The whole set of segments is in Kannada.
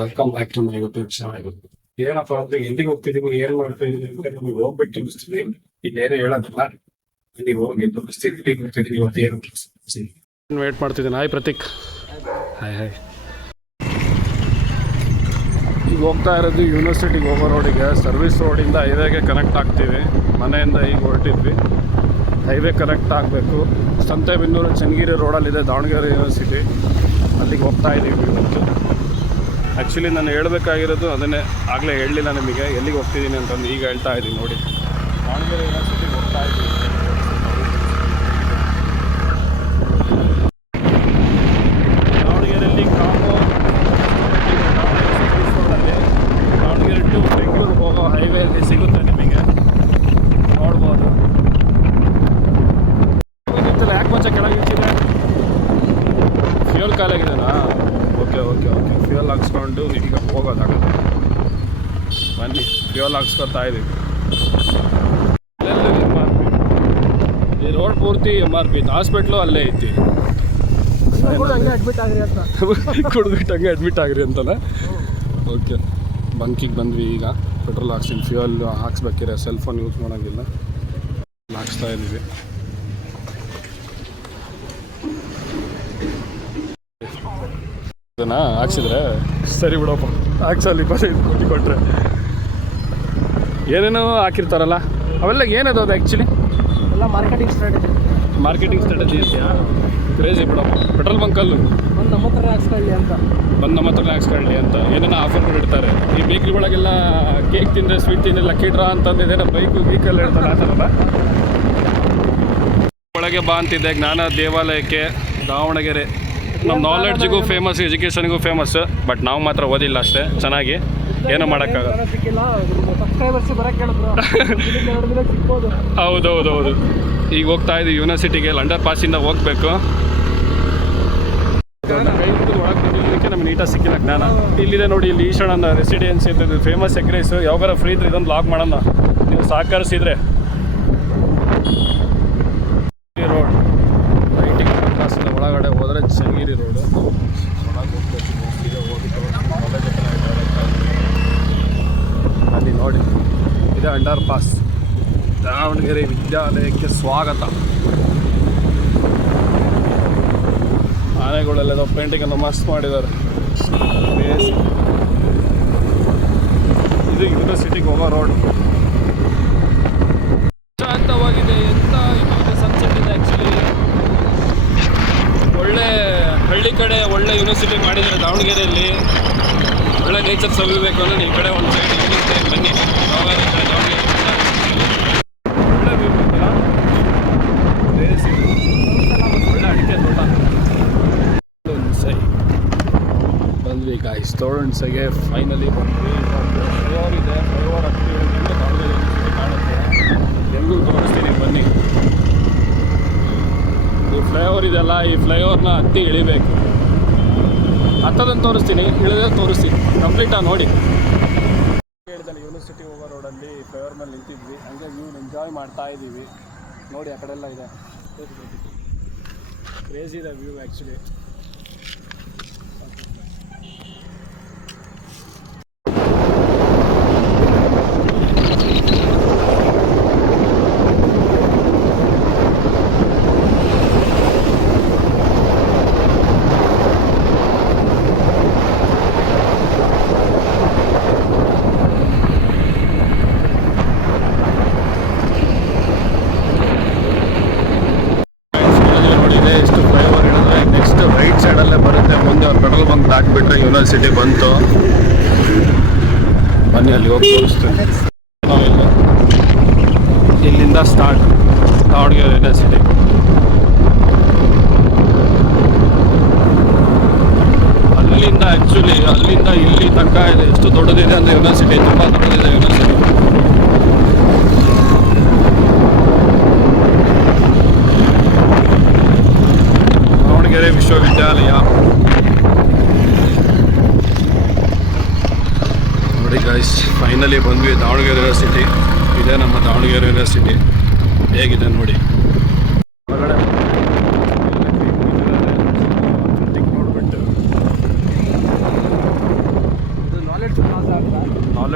Welcome back to my YouTube channel. ಏನಪ್ಪಾ ಅಂದ್ರೆ ಎಲ್ಲಿಗೆ ಹೋಗ್ತಿದೀವಿ, ಏನ್ ಮಾಡ್ತಾ ಇದೀವಿ ಅಂತ ನಿಮ್ಗೆ ಹೋಗ್ಬಿಟ್ಟು ತಿಳಿಸ್ತೀವಿ. ಇಲ್ಲೇನು ಹೇಳೋದಿಲ್ಲ, ಇಲ್ಲಿಗೆ ಹೋಗಿ ತೋರಿಸ್ತೀವಿ. ಇಲ್ಲಿಗೆ ಹೋಗ್ತಿದೀವಿ, ಇವತ್ತು ಏನು ವೇಟ್ ಮಾಡ್ತಿದ್ದೀನಿ. ಹಾಯ್ ಪ್ರತೀಕ್. Hi hi. ಈಗ ಹೋಗ್ತಾ ಇರೋದು ಯೂನಿವರ್ಸಿಟಿಗೆ ಹೋಗೋ ರೋಡಿಗೆ, ಸರ್ವಿಸ್ ರೋಡಿಂದ ಹೈವೇಗೆ ಕನೆಕ್ಟ್ ಆಗ್ತೀವಿ. ಮನೆಯಿಂದ ಈಗ ಹೊರಟಿದ್ವಿ, ಹೈವೇ ಕನೆಕ್ಟ್ ಆಗಬೇಕು. ಸಂತೆಬೆನ್ನೂರು ಚನ್ನಗಿರಿ ರೋಡಲ್ಲಿದೆ ದಾವಣಗೆರೆ ಯೂನಿವರ್ಸಿಟಿ, ಅಲ್ಲಿಗೆ ಹೋಗ್ತಾ ಇದ್ದೀವಿ ಇವತ್ತು. ಆ್ಯಕ್ಚುಲಿ ನಾನು ಹೇಳಬೇಕಾಗಿರೋದು ಅದನ್ನೇ, ಆಗಲೇ ಹೇಳಲಿಲ್ಲ ನಿಮಗೆ ಎಲ್ಲಿಗೆ ಹೋಗ್ತಿದ್ದೀನಿ ಅಂತಂದು. ಈಗ ಹೇಳ್ತಾ ಇದ್ದೀನಿ ನೋಡಿ, ದಾವಣಗೆರೆ ಯೂನಿವರ್ಸಿಟಿಗೆ ಹೋಗ್ತಾ ಇದ್ದೀವಿ. ದಾವಣಗೆರೆಯಲ್ಲಿ ಕಾಂಬೋ ರೋಡಲ್ಲಿ ದಾವಣಗೆರೆ ಟು ಬೆಂಗಳೂರು ಹೋಗೋ ಹೈವೇಯಲ್ಲಿ ಸಿಗುತ್ತೆ ನಿಮಗೆ, ನೋಡ್ಬೋದು. ಯಾಕೆ ಮಚ್ಚ ಕೆಳಗೆ ಇಟ್ಟಿದೆ? ಫ್ಯೂಲ್ ಖಾಲಿಯಾಗಿದೆನಾ? Okay okay okay. ಫ್ಯೂಯಲ್ ಹಾಕ್ಸ್ಕೊಂಡು ಈಗ ಹೋಗೋದಾಗತ್ತೆ. ಬನ್ನಿ, ಫ್ಯೂಯಲ್ ಹಾಕ್ಸ್ಕೊತಾ ಇದ್ದೀವಿ. ಈ ರೋಡ್ ಪೂರ್ತಿ MRP. ಹಾಸ್ಪಿಟ್ಲು ಅಲ್ಲೇ ಐತಿ. ಕುಡ್ಬಿಟ್ಟು ಹಂಗೆ ಅಡ್ಮಿಟ್ ಆಗ್ರಿ ಅಂತಲೇ. ಓಕೆ, ಬಂಕಿಗೆ ಬಂದ್ವಿ. ಈಗ ಪೆಟ್ರೋಲ್ ಹಾಕ್ಸ್ತೀನಿ. ಫ್ಯೂಯಲ್ ಹಾಕ್ಸ್ಬೇಕಿದ್ರೆ ಸೆಲ್ ಫೋನ್ ಯೂಸ್ ಮಾಡೋಂಗಿಲ್ಲ, ಹಾಕ್ಸ್ತಾ ಇದ್ದೀವಿ. ಅದನ್ನು ಹಾಕ್ಸಿದ್ರೆ ಸರಿ ಬಿಡಪ್ಪ, ಹಾಕ್ಸಲ್ಲಿ 25 ಕೋಟಿ ಕೊಟ್ಟರೆ. ಏನೇನೋ ಹಾಕಿರ್ತಾರಲ್ಲ ಅವೆಲ್ಲ ಏನದು? ಅದು ಆ್ಯಕ್ಚುಲಿ ಎಲ್ಲ ಮಾರ್ಕೆಟಿಂಗ್ ಸ್ಟ್ರಾಟಜಿ ಇದೆಯಾ? ಕ್ರೇಜಿ ಬಿಡಪ್ಪ. ಪೆಟ್ರೋಲ್ ಬಂಕಲ್ಲು ಬಂದು ನಮ್ಮ ಹತ್ರ ಹಾಕ್ಸ್ಕೊಳ್ಳಿ ಅಂತ ಏನೇನೋ ಆಫರ್ಗಳು ಇಡ್ತಾರೆ. ಈ ಬೇಕ್ರಿಗಳಿಗೆಲ್ಲ ಕೇಕ್ ತಿಂದರೆ, ಸ್ವೀಟ್ ತಿಂದರೆ ಲಕ್ಕಿ ಡ್ರಾ ಅಂತಂದಿದ್ದೇನೋ ಬೈಕು ಗೀಕಲ್ಲಿ ಇಡ್ತಾರೆ, ಆ ಥರಲ್ಲ. ಒಳಗೆ ಬಾ ಅಂತಿದ್ದೆ ಜ್ಞಾನ ದೇವಾಲಯಕ್ಕೆ. ದಾವಣಗೆರೆ ನಮ್ಮ ನಾಲೆಡ್ಜಿಗೂ ಫೇಮಸ್, ಎಜುಕೇಷನ್ಗೂ ಫೇಮಸ್. ಬಟ್ ನಾವು ಮಾತ್ರ ಓದಿಲ್ಲ ಅಷ್ಟೇ ಚೆನ್ನಾಗಿ, ಏನೂ ಮಾಡೋಕ್ಕಾಗಲ್ಲ. ಹೌದೌದೌದು. ಈಗ ಹೋಗ್ತಾ ಇದ್ದೀವಿ ಯೂನಿವರ್ಸಿಟಿಗೆ. ಲಂಡರ್ ಪಾಸಿಂದ ಹೋಗಬೇಕು. ಕೈ ಹಿಡಿದು ಒಳಗೆ ಬಂದಿದ್ದಕ್ಕೆ ನಮ್ಗೆ ನೀಟಾಗಿ ಸಿಕ್ಕಿಲ್ಲ ಜ್ಞಾನ. ಇಲ್ಲಿದೆ ನೋಡಿ, ಇಲ್ಲಿ ಈಶಾನ ರೆಸಿಡೆನ್ಸಿ ಅಂತ ಫೇಮಸ್ ಎಗ್ ರೈಸು. ಯಾವಾಗಾರ ಫ್ರೀ ಇದ್ರೆ ಇದೊಂದು ಲಾಗ್ ಮಾಡೋಣ, ನೀವು ಸಹಕರಿಸಿದ್ರೆ. ರೋಡ್ ರೈಟಿಂಗ್ ಕ್ಲಾಸಿಂದ ಒಳಗಡೆ ಹೋದರೆ ಚನ್ನಗಿರಿ ರೋಡು. ಒಳಗೆ ಹೋಗ್ಬೇಕು. ಈಗ ಹೋಗಿ ಕಾಲೇಜ್ ಹತ್ರ ಅಲ್ಲಿ ನೋಡಿ, ಇದೆ ಅಂಡರ್ ಪಾಸ್. ದಾವಣಗೆರೆ ವಿದ್ಯಾಲಯಕ್ಕೆ ಸ್ವಾಗತ. ಆನೆಗಳೆಲ್ಲ ಪೇಂಟಿಂಗನ್ನು ಮಸ್ತ್ ಮಾಡಿದ್ದಾರೆ. ಇದು ಯೂನಿವರ್ಸಿಟಿಗೆ ಹೋಗೋ ರೋಡ್. ಶಾಂತವಾಗಿದೆ. ಎಂತ ಇದು ಸನ್ಸೆಟ್ ಇದೆ ಆ್ಯಕ್ಚುಲಿ. ಒಳ್ಳೆ ಹಳ್ಳಿ ಕಡೆ ಒಳ್ಳೆ ಯೂನಿವರ್ಸಿಟಿ ಮಾಡಿದ್ದಾರೆ ದಾವಣಗೆರೆಯಲ್ಲಿ. ಒಳ್ಳೆ ನೇಚರ್ ಸವಿಬೇಕು ಅಂದರೆ ಈ ಕಡೆ ಒಂದು ಸೈಡ್ ಇರುತ್ತೆ. ಬನ್ನಿ, ದಾವಣಗೆರೆ ಒಳ್ಳೆ ವ್ಯೂ ಬೇಕಲ್ಲ. ಒಳ್ಳೆ ಅಡಿಕೆ ತೋಟ. ಹುಣಸೆ ಬಂದ್ವಿ ಗಾಯ್ಸ್. ಹುಣಸೆಗೆ ಫೈನಲಿ ಬಂದ್ವಿ. ಫ್ಲೈಓವರ್ ಇದೆ, ಫ್ಲೈಓವರ್ ಹತ್ತಿ ದಾವಣಗೆರೆ ಯೂನಿವರ್ಸಿಟಿ ಕಾಣುತ್ತೆ. ಬೆಂಗಳೂರು ತೋರಿಸ್ತೀನಿ ಬನ್ನಿ. ಈ ಫ್ಲೈಓವರ್ ಇದೆಲ್ಲ, ಈ ಫ್ಲೈಓವರ್ನ ಹತ್ತಿ ಇಳಿಬೇಕು. ಹತ್ತದನ್ನು ತೋರಿಸ್ತೀನಿ, ಇಳಿಯೋದು ತೋರಿಸ್ತೀನಿ. ಕಂಪ್ಲೀಟಾಗಿ ನೋಡಿ. ಹೇಳಿದಲ್ಲಿ ಯೂನಿವರ್ಸಿಟಿ ಹೋಗೋ ರೋಡಲ್ಲಿ ಫ್ಲೈಓವರ್ ಮೇಲೆ ನಿಂತಿದ್ವಿ. ಹಂಗೆ ವ್ಯೂ ಎಂಜಾಯ್ ಮಾಡ್ತಾ ಇದ್ದೀವಿ. ನೋಡಿ, ಆ ಕಡೆ ಎಲ್ಲ ಇದೆ. ಕ್ರೇಜಿ ಇದೆ ವ್ಯೂ ಆ್ಯಕ್ಚುಲಿ. ಹಾಕ್ಬಿಟ್ರೆ ಯೂನಿವರ್ಸಿಟಿ ಬಂತು. ಬನ್ನಿ, ಅಲ್ಲಿ ಹೋಗಿ ತೋರಿಸ್ತೀನಿ. ಇಲ್ಲಿಂದ ಸ್ಟಾರ್ಟ್ ದಾವಣಗೆರೆ ಯೂನಿವರ್ಸಿಟಿ. ಅಲ್ಲಿಂದ ಆ್ಯಕ್ಚುಲಿ ಅಲ್ಲಿಂದ ಇಲ್ಲಿ ತನಕ ಇದೆ. ಎಷ್ಟು ದೊಡ್ಡದಿದೆ ಅಂದರೆ ಯೂನಿವರ್ಸಿಟಿ, ತುಂಬ ದೊಡ್ಡದಿದೆ ಯೂನಿವರ್ಸಿಟಿ. ದಾವಣಗೆರೆ ವಿಶ್ವವಿದ್ಯಾಲಯ ನೋಡಿ ಗೈಸ್. ಫೈನಲಿ ಬಂದ್ವಿ ದಾವಣಗೆರೆ ಯೂನಿವರ್ಸಿಟಿ. ಇದೇ ನಮ್ಮ ದಾವಣಗೆರೆ ಯೂನಿವರ್ಸಿಟಿ. ಹೇಗಿದೆ ನೋಡಿ. ಹೊರಗಡೆ ನೋಡ್ಬಿಟ್ಟು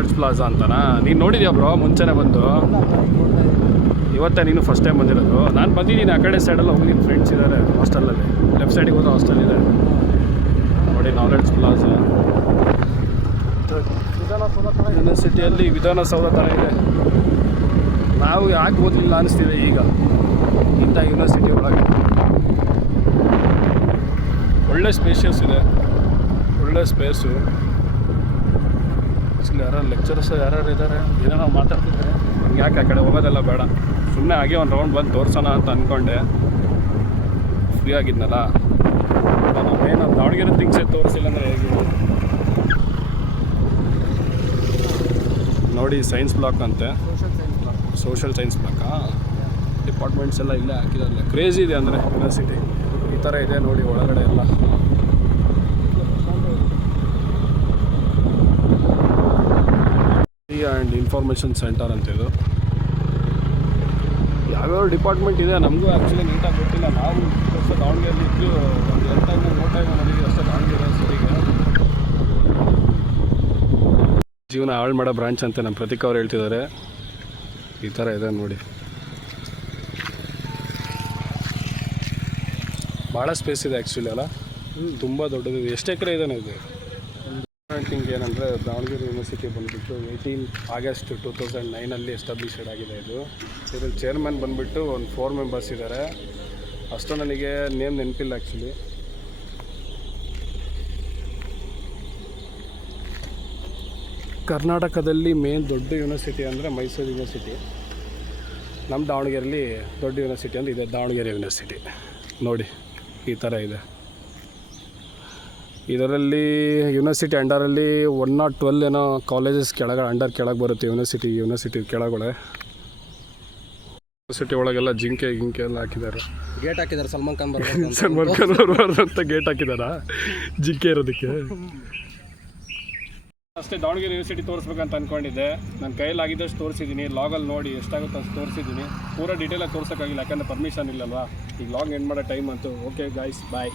ನಾಲೆಡ್ಜ್ ಪ್ಲಾಜಾ ಅಂತನಾ? ನೀನು ನೋಡಿದ್ಯಾ ಬ್ರೋ ಮುಂಚೆನೇ ಬಂದು? ಇವತ್ತೇ ನೀನು ಫಸ್ಟ್ ಟೈಮ್ ಬಂದಿರೋದು? ನಾನು ಬಂದಿದ್ದೀನಿ ಆ ಕಡೆ ಸೈಡೆಲ್ಲ ಹೋಗಿದ್ದೀನಿ, ಫ್ರೆಂಡ್ಸ್ ಇದ್ದಾರೆ ಹಾಸ್ಟೆಲಲ್ಲಿ. ಲೆಫ್ಟ್ ಸೈಡಿಗೆ ಹೋದ್ರೆ ಹಾಸ್ಟೆಲ್ ಇದೆ ನೋಡಿ, ನಾಲೆಡ್ಜ್ ಪ್ಲಾಜಾ. ಯೂನಿವರ್ಸಿಟಿಯಲ್ಲಿ ವಿಧಾನಸೌಧ ಥರ ಇದೆ. ನಾವು ಯಾಕೆ ಓದಲಿಲ್ಲ ಅನಿಸ್ತಿದೆ ಈಗ ಇಂಥ ಯೂನಿವರ್ಸಿಟಿ ಒಳಗೆ. ಒಳ್ಳೆ ಸ್ಪೇಷಿಯಸ್ ಇದೆ, ಒಳ್ಳೆ ಸ್ಪೇಸು. ಇಲ್ಲಿ ಯಾರು ಲೆಕ್ಚರ್ಸ್ ಯಾರ್ಯಾರು ಇದ್ದಾರೆ, ಏನೇನೋ ಮಾತಾಡ್ತಿದ್ದಾರೆ. ನನಗೆ ಯಾಕೆ ಆ ಕಡೆ ಹೋಗೋದೆಲ್ಲ ಬೇಡ, ಸುಮ್ಮನೆ ಹಾಗೆ ಒಂದು ರೌಂಡ್ ಬಂದು ತೋರಿಸೋಣ ಅಂತ ಅಂದ್ಕೊಂಡೆ. ಫ್ರೀ ಆಗಿದ್ನಲ್ಲ, ಏನು ದಾವಣಗೆರೆ ಥಿಂಗ್ಸೇ ತೋರಿಸಿಲ್ಲ ಅಂದರೆ ಹೇಗೆ ನೋಡಿ. ಸೈನ್ಸ್ ಬ್ಲಾಕ್ ಅಂತೆ, ಸೋಷಲ್ ಸೈನ್ಸ್ ಬ್ಲಾಕಾ? ಡಿಪಾರ್ಟ್ಮೆಂಟ್ಸ್ ಎಲ್ಲ ಇಲ್ಲೇ ಹಾಕಿದಾರಲ್ಲ. ಕ್ರೇಜಿ ಇದೆ ಅಂದರೆ ಯೂನಿವರ್ಸಿಟಿ ಈ ಥರ ಇದೆ ನೋಡಿ ಒಳಗಡೆ ಎಲ್ಲ. ಆ್ಯಂಡ್ ಇನ್ಫಾರ್ಮೇಷನ್ ಸೆಂಟರ್ ಅಂತಿದು. ಯಾವ್ಯಾವ ಡಿಪಾರ್ಟ್ಮೆಂಟ್ ಇದೆ ನಮಗೂ ಆ್ಯಕ್ಚುಲಿ ನೀಟಾಗಿ ಗೊತ್ತಿಲ್ಲ. ನಾವು ವರ್ಷ ದಾವಣಗೆರೆಯಲ್ಲಿ ಇದ್ದು ಒಂದು 2 ಟೈಮು 3 ಟೈಮ್ ನೋಡಿದ್ವಿ ಅಷ್ಟೇ ದಾವಣಗೆರೆ ಸಿಟಿಗೆ. ಜೀವನ ಹಾಳು ಮಾಡೋ ಬ್ರಾಂಚ್ ಅಂತ ನಮ್ಮ ಪ್ರತೀಕ್ ಅವ್ರು ಹೇಳ್ತಿದ್ದಾರೆ. ಈ ಥರ ಇದೆ ನೋಡಿ, ಭಾಳ ಸ್ಪೇಸ್ ಇದೆ ಆ್ಯಕ್ಚುಲಿ ಅಲ್ಲ, ತುಂಬ ದೊಡ್ಡದಿದೆ. ಎಷ್ಟು ಎಕರೆ ಇದೆ ಇದು? ಥಿಂಗ್ ಏನಂದರೆ ದಾವಣಗೆರೆ ಯೂನಿವರ್ಸಿಟಿ ಬಂದುಬಿಟ್ಟು 18 ಆಗಸ್ಟ್ 2009 ಎಸ್ಟಾಬ್ಲಿಷ್ಡ್ ಆಗಿದೆ ಇದು. ಇದ್ರಲ್ಲಿ ಚೇರ್ಮನ್ ಬಂದುಬಿಟ್ಟು ಒಂದು 4 ಮೆಂಬರ್ಸ್ ಇದ್ದಾರೆ. ಅಷ್ಟು ನನಗೆ ನೇಮ್ ನೆನಪಿಲ್ಲ ಆ್ಯಕ್ಚುಲಿ. ಕರ್ನಾಟಕದಲ್ಲಿ ಮೇನ್ ದೊಡ್ಡ ಯೂನಿವರ್ಸಿಟಿ ಅಂದರೆ ಮೈಸೂರು ಯೂನಿವರ್ಸಿಟಿ. ನಮ್ಮ ದಾವಣಗೆರೆಯಲ್ಲಿ ದೊಡ್ಡ ಯೂನಿವರ್ಸಿಟಿ ಅಂದರೆ ಇದೆ ದಾವಣಗೆರೆ ಯೂನಿವರ್ಸಿಟಿ. ನೋಡಿ ಈ ಥರ ಇದೆ. ಇದರಲ್ಲಿ ಯೂನಿವರ್ಸಿಟಿ ಅಂಡರಲ್ಲಿ 112 ಏನೋ ಕಾಲೇಜಸ್ ಕೆಳಗೆ ಬರುತ್ತೆ. ಯೂನಿವರ್ಸಿಟಿ ಕೆಳಗಡೆ ಯೂನಿವರ್ಸಿಟಿ ಒಳಗೆಲ್ಲ ಜಿಂಕೆ ಎಲ್ಲ ಹಾಕಿದ್ದಾರೆ. ಗೇಟ್ ಹಾಕಿದ್ದಾರೆ ಸಲ್ಮಾನ್ ಖಾನ್ ಬರ್ಬಾರ್ದು ಅಂತ ಗೇಟ್ ಹಾಕಿದಾರಾ ಜಿಂಕೆ ಇರೋದಕ್ಕೆ? ಅಷ್ಟೇ ದಾವಣಗೆರೆ ಯೂನಿವರ್ಸಿಟಿ ತೋರಿಸ್ಬೇಕಂತ ಅಂದ್ಕೊಂಡಿದ್ದೆ. ನನ್ನ ಕೈಲಾಗಿದ್ದಷ್ಟು ತೋರಿಸಿದ್ದೀನಿ. ಲಾಗಲ್ಲಿ ನೋಡಿ ಎಷ್ಟಾಗುತ್ತೋ ಅಷ್ಟು ತೋರಿಸಿದ್ದೀನಿ. ಪೂರ ಡೀಟೇಲಾಗಿ ತೋರ್ಸೋಕ್ಕಾಗಿಲ್ಲ, ಯಾಕಂದರೆ ಪರ್ಮಿಷನ್ ಇಲ್ಲಲ್ವಾ. ಈಗ ಲಾಗ್ ಎಂಡ್ ಮಾಡೋ ಟೈಮ್ ಅಂತು. ಓಕೆ ಗಾಯ್ಸ್, ಬಾಯ್.